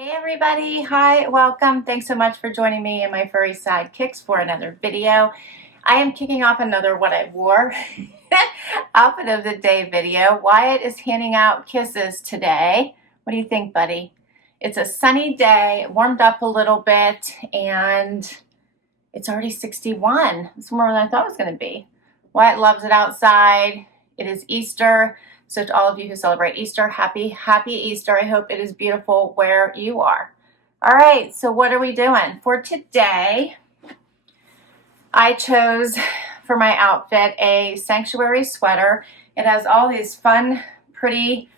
Hey everybody, hi, welcome. Thanks so much for joining me and my furry sidekicks for another video. I am kicking off another what I wore outfit of the day video. Wyatt is handing out kisses today. What do you think, buddy? It's a sunny day, warmed up a little bit, and it's already 61. It's warmer than I thought it was going to be. Wyatt loves it outside. It is Easter. So to all of you who celebrate Easter, happy Easter. I hope it is beautiful where you are. All right, so what are we doing? For today, I chose for my outfit a sanctuary sweater. It has all these fun, pretty,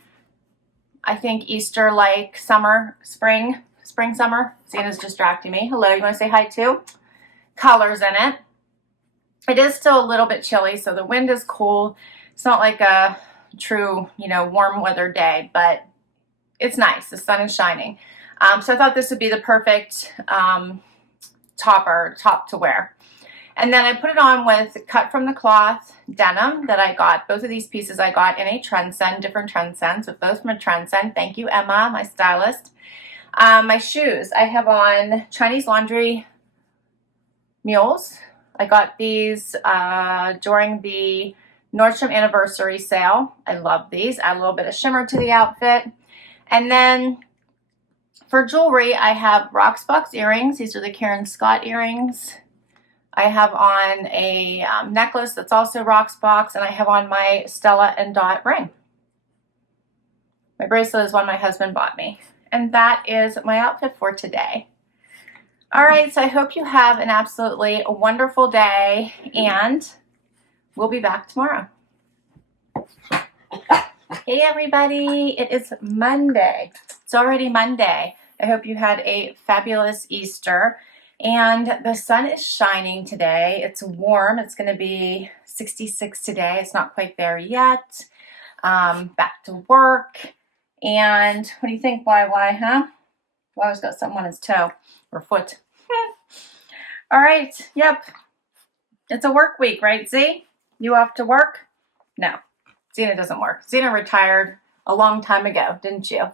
I think Easter-like spring, summer. Zena's distracting me. Hello, you want to say hi too? Colors in it. It is still a little bit chilly, so the wind is cool. It's not like a true, warm weather day, but it's nice. The sun is shining. So I thought this would be the perfect top to wear. And then I put it on with cut from the cloth denim that I got. Both of these pieces I got in a Trendsend, different Trendsends, but both from a Trendsend. Thank you, Emma, my stylist. My shoes, I have on Chinese laundry mules. I got these during the Nordstrom anniversary sale. I love these. Add a little bit of shimmer to the outfit. And then for jewelry, I have Rocksbox earrings. These are the Karen Scott earrings. I have on a necklace that's also Rocksbox, and I have on my Stella Dot ring. My bracelet is one my husband bought me. And that is my outfit for today. All right, so I hope you have an absolutely wonderful day, and we'll be back tomorrow. Hey everybody, it is Monday. It's already Monday. I hope you had a fabulous Easter. And the sun is shining today. It's warm. It's going to be 66 today. It's not quite there yet. Back to work. And what do you think, YY, huh? YY's got something on his toe or foot. All right, yep. It's a work week, right, Z? You off to work? No, Zena doesn't work. Zena retired a long time ago, didn't you?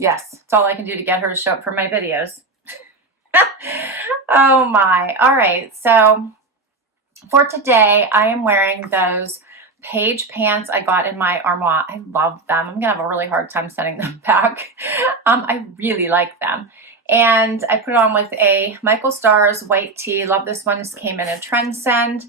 Yes, it's all I can do to get her to show up for my videos. Oh my. All right, so for today, I am wearing those Paige pants I got in my Armoire. I love them. I'm going to have a really hard time sending them back. I really like them. And I put it on with a Michael Stars white tee. Love this one. This came in a Trendsend.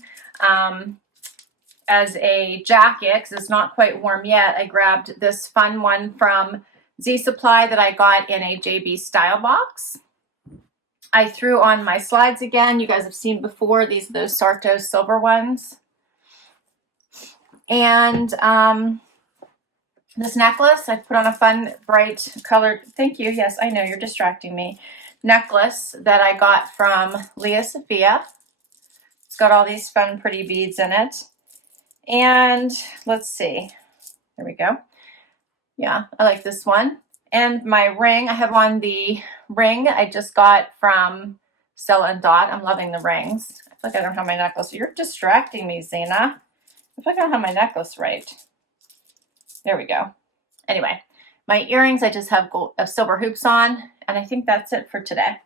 As a jacket, because it's not quite warm yet, I grabbed this fun one from Z Supply that I got in a JB Stylebox. I threw on my slides again. You guys have seen before. These are those Sarto silver ones. And this necklace, I put on a fun, bright colored, thank you, yes, I know, you're distracting me, necklace that I got from Leah Sophia. It's got all these fun, pretty beads in it. And let's see, there we go. Yeah, I like this one. And my ring, I have on the ring I just got from Stella Dot. I'm loving the rings. I feel like I don't have my necklace. You're distracting me, Zena. I feel like I don't have my necklace right. There we go. Anyway, my earrings, I just have silver hoops on, and I think that's it for today.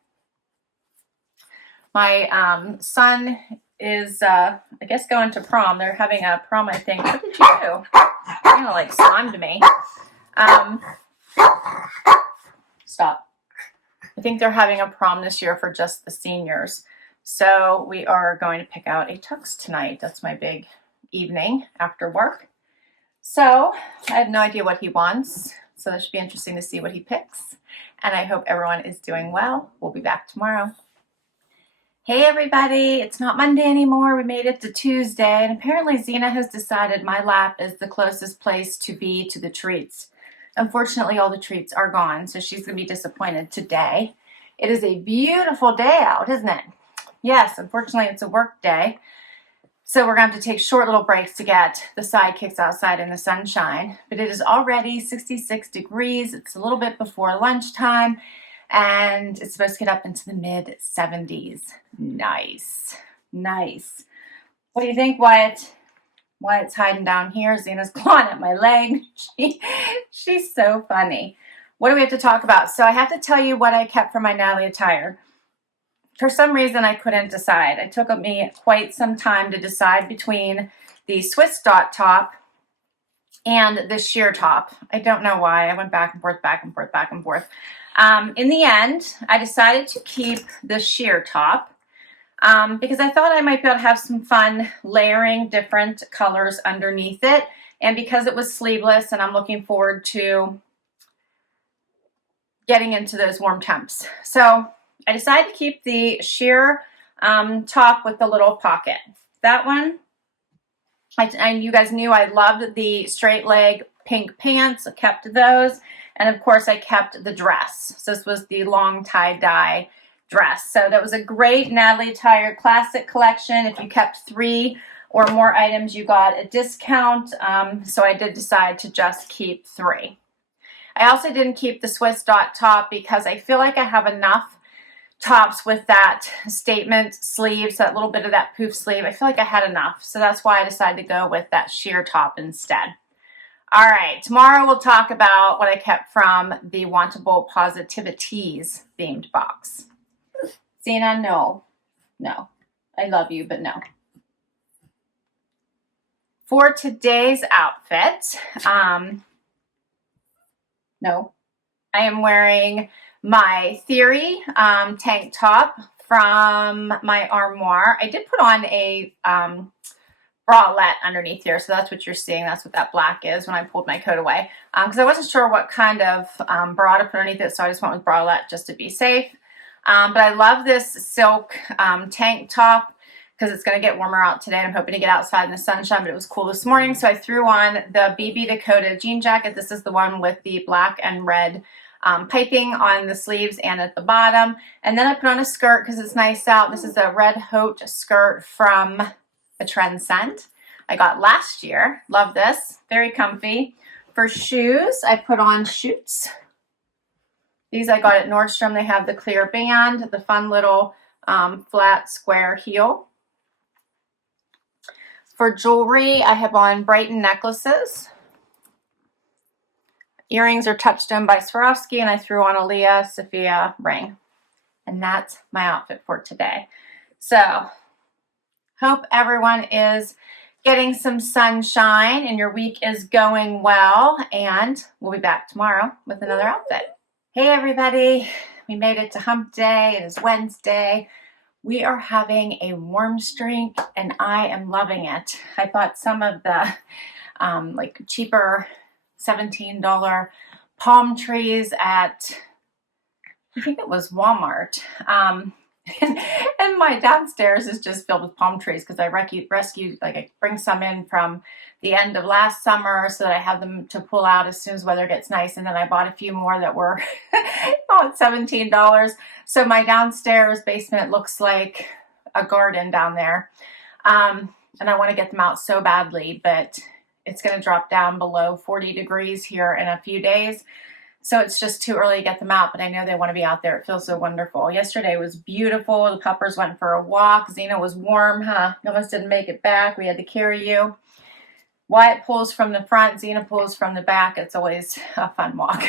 My son is, I guess, going to prom. They're having a prom, I think. What did you do? You kind of like slimed me. Stop. I think they're having a prom this year for just the seniors. So we are going to pick out a tux tonight. That's my big evening after work. So I have no idea what he wants. So that should be interesting to see what he picks. And I hope everyone is doing well. We'll be back tomorrow. Hey everybody, it's not Monday anymore. We made it to Tuesday, and apparently Zena has decided my lap is the closest place to be to the treats. Unfortunately, all the treats are gone, so she's going to be disappointed today. It is a beautiful day out, isn't it? Yes, unfortunately it's a work day, so we're going to have to take short little breaks to get the sidekicks outside in the sunshine. But it is already 66 degrees. It's a little bit before lunchtime. And it's supposed to get up into the mid-70s. Nice. Nice. What do you think, Wyatt? Wyatt's hiding down here. Zena's clawing at my leg. She's so funny. what do we have to talk about? So I have to tell you what I kept from my Natalie attire. For some reason, I couldn't decide. It took me quite some time to decide between the Swiss dot top and the sheer top. I don't know why. I went back and forth, back and forth, back and forth. In the end, I decided to keep the sheer top because I thought I might be able to have some fun layering different colors underneath it. And because it was sleeveless and I'm looking forward to getting into those warm temps. So I decided to keep the sheer top with the little pocket. That one, and you guys knew I loved the straight leg pink pants. I kept those. And of course I kept the dress. So this was the long tie-dye dress. So that was a great Natalie Attire Classic collection. If you kept 3 or more items, you got a discount. So I did decide to just keep 3. I also didn't keep the Swiss dot top because I feel like I have enough tops with that statement sleeve, so that little bit of that poof sleeve. I feel like I had enough. So that's why I decided to go with that sheer top instead. All right, tomorrow we'll talk about what I kept from the Wantable Positivities themed box. Zena, no. No. I love you, but no. For today's outfit, no, I am wearing my Theory tank top from my Armoire. I did put on a bralette underneath here, so that's what you're seeing. That's what that black is when I pulled my coat away, because I wasn't sure what kind of bra to put underneath it, so I just went with bralette just to be safe. But I love this silk tank top because it's going to get warmer out today. I'm hoping to get outside in the sunshine, but it was cool this morning, so I threw on the BB Dakota jean jacket. This is the one with the black and red piping on the sleeves and at the bottom. And then I put on a skirt because it's nice out. This is a red Haute skirt from a Trendsend I got last year. Love this. Very comfy. For shoes, I put on Schutz. These I got at Nordstrom. They have the clear band, the fun little flat square heel. For jewelry, I have on Brighton necklaces. Earrings are Touchstone by Swarovski, and I threw on a Leah Sophia ring. And that's my outfit for today. So, hope everyone is getting some sunshine and your week is going well. And we'll be back tomorrow with another outfit. Hey everybody, we made it to hump day. It is Wednesday. We are having a warm streak and I am loving it. I bought some of the like cheaper $17 palm trees at, I think it was Walmart. And my downstairs is just filled with palm trees because I rescued, like I bring some in from the end of last summer so that I have them to pull out as soon as weather gets nice. And then I bought a few more that were at $17. So my downstairs basement looks like a garden down there. And I want to get them out so badly, but it's going to drop down below 40 degrees here in a few days. So it's just too early to get them out, but I know they want to be out there. It feels so wonderful. Yesterday was beautiful. The puppers went for a walk. Zena was warm, huh? You almost didn't make it back. We had to carry you. Wyatt pulls from the front. Zena pulls from the back. It's always a fun walk.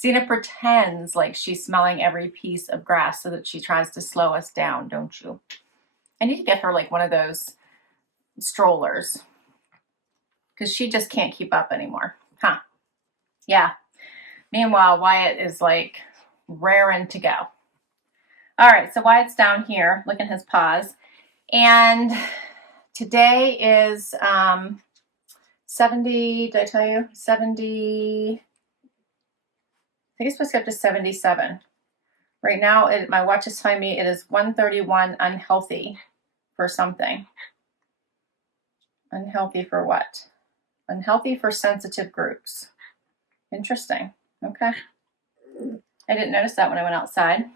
Zena pretends like she's smelling every piece of grass so that she tries to slow us down, don't you? I need to get her like one of those strollers because she just can't keep up anymore, huh? Yeah. Meanwhile, Wyatt is like raring to go. All right, so Wyatt's down here licking his paws. And today is 70, did I tell you? 70, I think it's supposed to get up to 77. Right now, my watch is telling me it is 131 unhealthy for something. Unhealthy for what? Unhealthy for sensitive groups. Interesting. Okay. I didn't notice that when I went outside.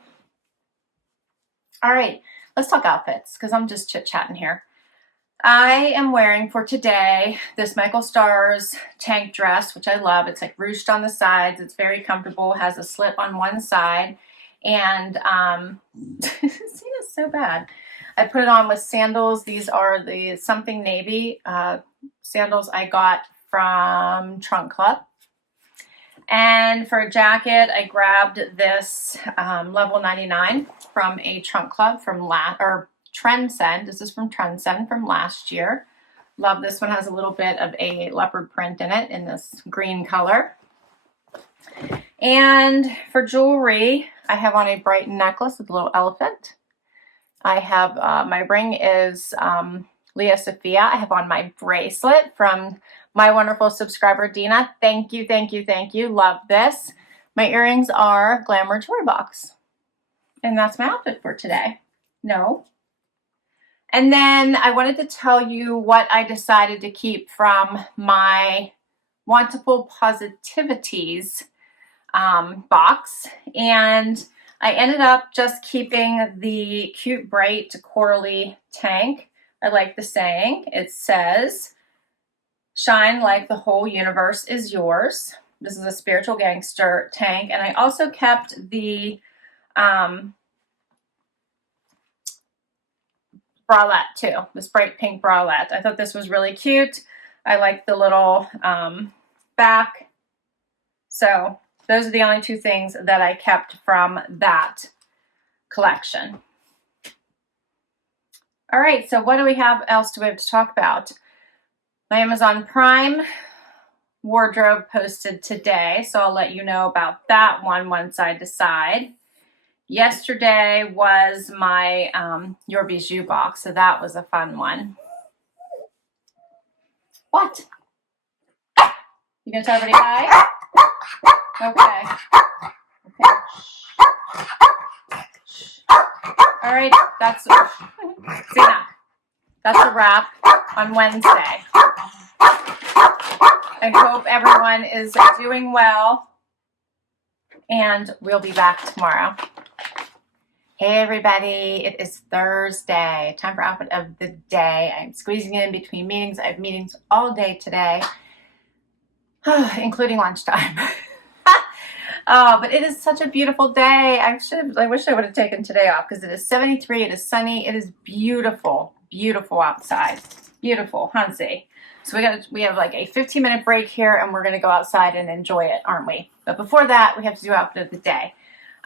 All right, let's talk outfits because I'm just chit-chatting here. I am wearing for today this Michael Stars tank dress, which I love. It's like ruched on the sides. It's very comfortable. It has a slip on one side. And Cena's so bad. I put it on with sandals. These are the something navy sandals I got from Trunk Club. And for a jacket, I grabbed this level 99 from a trunk club from Trendsend. This is from Trendsend from last year. Love this one. Has a little bit of a leopard print in it in this green color. And for jewelry, I have on a Brighton necklace with a little elephant. I have, my ring is Leah Sophia. I have on my bracelet from my wonderful subscriber, Dina. Thank you, thank you, thank you. Love this. My earrings are Glamour Jewelry Box. And that's my outfit for today. No. And then I wanted to tell you what I decided to keep from my Wantable Positivities box. And I ended up just keeping the cute, bright, corally tank. I like the saying. It says, "Shine like the whole universe is yours." This is a spiritual gangster tank. And I also kept the bralette too, this bright pink bralette. I thought this was really cute. I like the little back. So those are the only two things that I kept from that collection. All right, so what do we have else do we have to talk about? My Amazon Prime wardrobe posted today, so I'll let you know about that one once I decide. Yesterday was my Your Bijou box, so that was a fun one. What? You gonna tell everybody hi? Okay. Okay. Shh. All right, that's Zena. That's a wrap on Wednesday. I hope everyone is doing well, and we'll be back tomorrow. Hey everybody, it is Thursday. Time for outfit of the day. I'm squeezing in between meetings. I have meetings all day today, including lunchtime. Oh, but it is such a beautiful day. I wish I would have taken today off because it is 73, it is sunny, it is beautiful, beautiful outside. Beautiful, Hansi. So we have like a 15-minute break here and we're gonna go outside and enjoy it, aren't we? But before that, we have to do outfit of the day.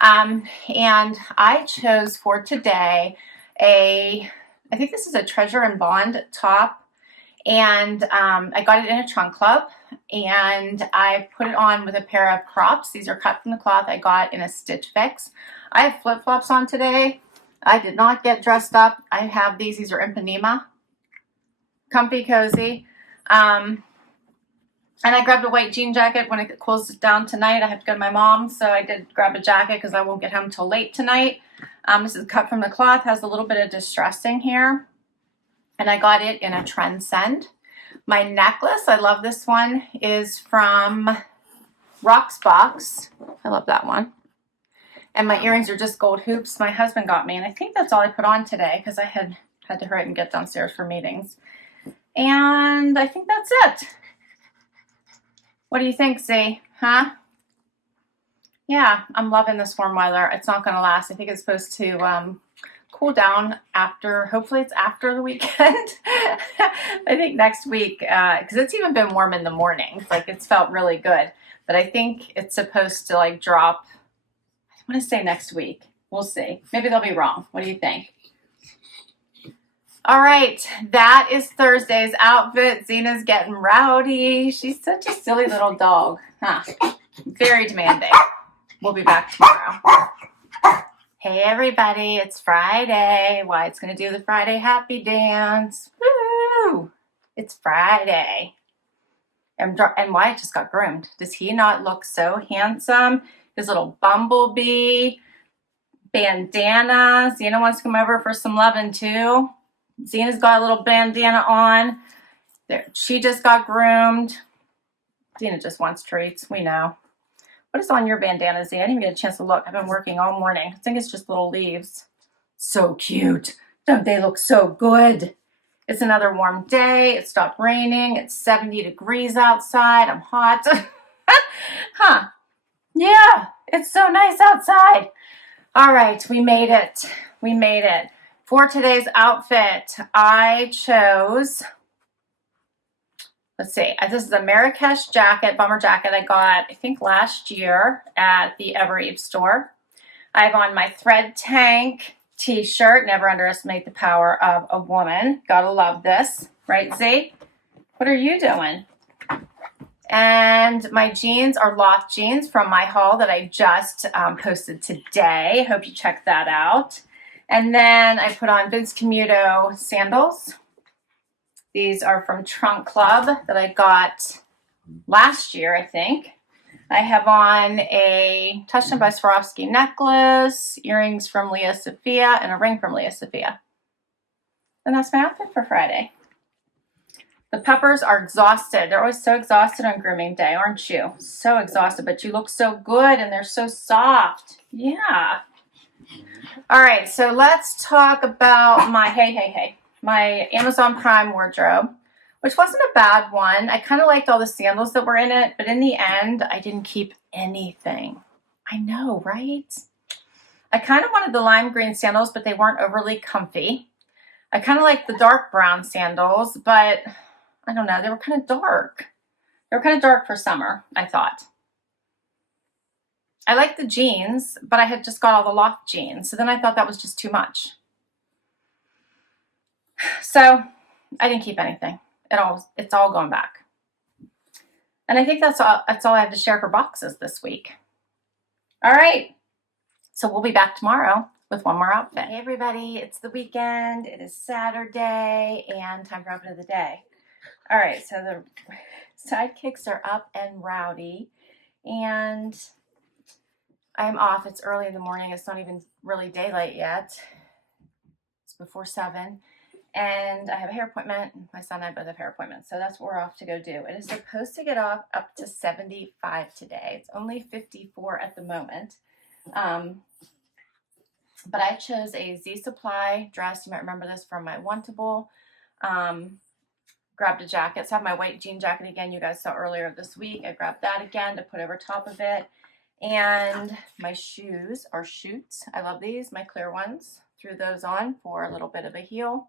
And I chose for today I think this is a Treasure and Bond top, and I got it in a trunk club, and I put it on with a pair of crops. These are cut from the cloth I got in a Stitch Fix. I have flip-flops on today. I did not get dressed up. I have these are Impanema, comfy, cozy. And I grabbed a white jean jacket when it cools down tonight. I have to go to my mom's, so I did grab a jacket because I won't get home till late tonight. This is cut from the cloth, has a little bit of distressing here. And I got it in a Trendsend. My necklace, I love this one, is from Rocksbox. I love that one. And my earrings are just gold hoops my husband got me. And I think that's all I put on today because I had to hurry and get downstairs for meetings. And I think that's it. What do you think, Z? Huh? Yeah, I'm loving this warm weather. It's not going to last. I think it's supposed to cool down after, hopefully it's after the weekend. I think next week, because it's even been warm in the morning. Like it's felt really good. But I think it's supposed to like drop, I want to say next week. We'll see. Maybe they'll be wrong. What do you think? All right, that is Thursday's outfit. Zena's getting rowdy. She's such a silly little dog, huh? Very demanding. We'll be back tomorrow. Hey everybody, it's Friday. Wyatt's gonna do the Friday happy dance. Woo! It's Friday. And Wyatt just got groomed. Does he not look so handsome? His little bumblebee bandana. Zena wants to come over for some loving too. Zena's got a little bandana on. There, she just got groomed. Zena just wants treats. We know. What is on your bandana, Zena? I didn't even get a chance to look. I've been working all morning. I think it's just little leaves. So cute. Don't they look so good? It's another warm day. It stopped raining. It's 70 degrees outside. I'm hot. Huh. Yeah, it's so nice outside. All right, we made it. We made it. For today's outfit, I chose, let's see. This is a Marrakesh jacket, bomber jacket I got, I think, last year at the Ever Eve store. I have on my thread tank t-shirt. Never underestimate the power of a woman. Gotta love this. Right, Z? What are you doing? And my jeans are Loft jeans from my haul that I just posted today. Hope you check that out. And then I put on Vince Camuto sandals. These are from Trunk Club that I got last year, I think. I have on a Touched by Swarovski necklace, earrings from Leah Sophia, and a ring from Leah Sophia. And that's my outfit for Friday. The peppers are exhausted. They're always so exhausted on grooming day, aren't you? So exhausted, but you look so good and they're so soft. Yeah. All right, so let's talk about my, my Amazon Prime wardrobe, which wasn't a bad one. I kind of liked all the sandals that were in it, but in the end, I didn't keep anything. I know, right? I kind of wanted the lime green sandals, but they weren't overly comfy. I kind of liked the dark brown sandals, but I don't know, they were kind of dark. They were kind of dark for summer, I thought. I liked the jeans, but I had just got all the Loft jeans, so then I thought that was just too much. So I didn't keep anything. It's all going back. And I think that's all I have to share for boxes this week. All right, so we'll be back tomorrow with one more outfit. Hey everybody, it's the weekend. It is Saturday and time for outfit of the day. All right, so the sidekicks are up and rowdy, and I'm off. It's early in the morning. It's not even really daylight yet. It's before 7, and I have a hair appointment. My son and I both have hair appointments, so that's what we're off to go do. It is supposed to get off up to 75 today. It's only 54 at the moment. But I chose a Z Supply dress. You might remember this from my Wantable. Grabbed a jacket. So I have my white jean jacket again you guys saw earlier this week. I grabbed that again to put over top of it. And my shoes are Schutz. I love these, my clear ones. Threw those on for a little bit of a heel.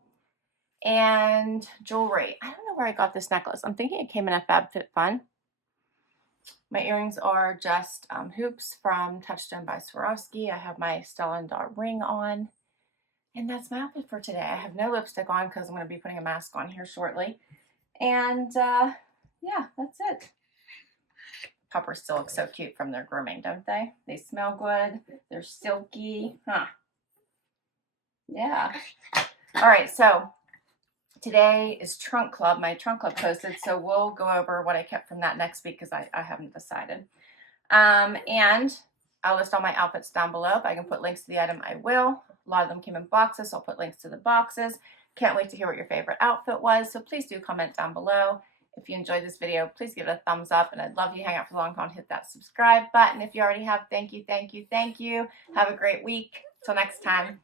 And jewelry. I don't know where I got this necklace. I'm thinking it came in a FabFitFun. My earrings are just hoops from Touched by Swarovski. I have my Stella Dot ring on. And that's my outfit for today. I have no lipstick on because I'm going to be putting a mask on here shortly. And yeah, that's it. Puppers still look so cute from their grooming, don't they? They smell good. They're silky. Huh. Yeah. All right, so today is Trunk Club. My Trunk Club posted, so we'll go over what I kept from that next week because I haven't decided. And I'll list all my outfits down below. If I can put links to the item, I will. A lot of them came in boxes, so I'll put links to the boxes. Can't wait to hear what your favorite outfit was, so please do comment down below. If you enjoyed this video, please give it a thumbs up, and I'd love you to hang out for the long haul and hit that subscribe button. If you already have, thank you, thank you, thank you. Have a great week. Till next time.